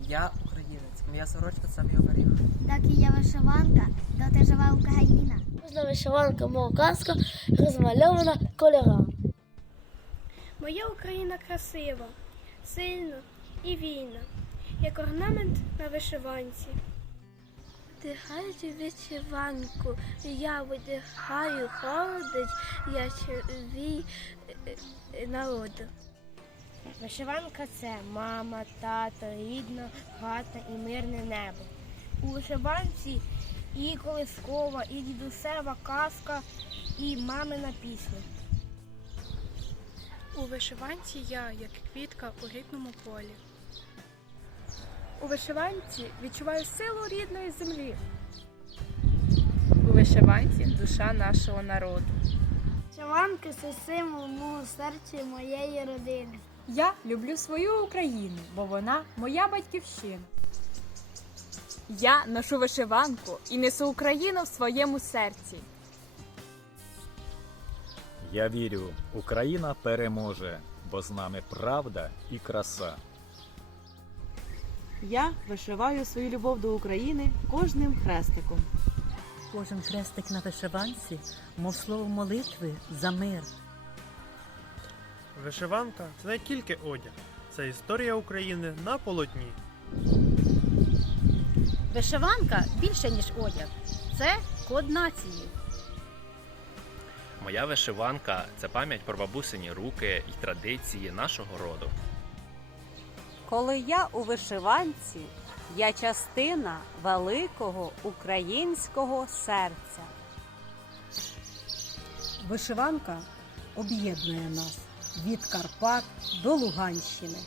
Я українець, моя сорочка це мій оберіг. Доки є вишиванка, доти жива Україна. Кожна вишиванка мов казка розмальована кольорами. Моя Україна красива, сильна і вільна, як орнамент на вишиванці. Вдихаючи вишиванку, я видихаю холодич, я червій народу. Вишиванка це мама, тато, рідна, хата і мирне небо. У вишиванці і колискова, і дідусева казка, і мамина пісня. У вишиванці я, як квітка у рідному полі. У вишиванці відчуваю силу рідної землі. У вишиванці душа нашого народу. Вишиванка це символ мого серця і моєї родини. Я люблю свою Україну, бо вона моя батьківщина. Я ношу вишиванку і несу Україну в своєму серці. Я вірю, Україна переможе, бо з нами правда і краса. Я вишиваю свою любов до України кожним хрестиком. Кожен хрестик на вишиванці, мов слово молитви за мир. Вишиванка це не тільки одяг, це історія України на полотні. Вишиванка більше, ніж одяг. Це код нації. Моя вишиванка це пам'ять про бабусині руки і традиції нашого роду. Коли я у вишиванці, я частина великого українського серця. Вишиванка об'єднує нас від Карпат до Луганщини.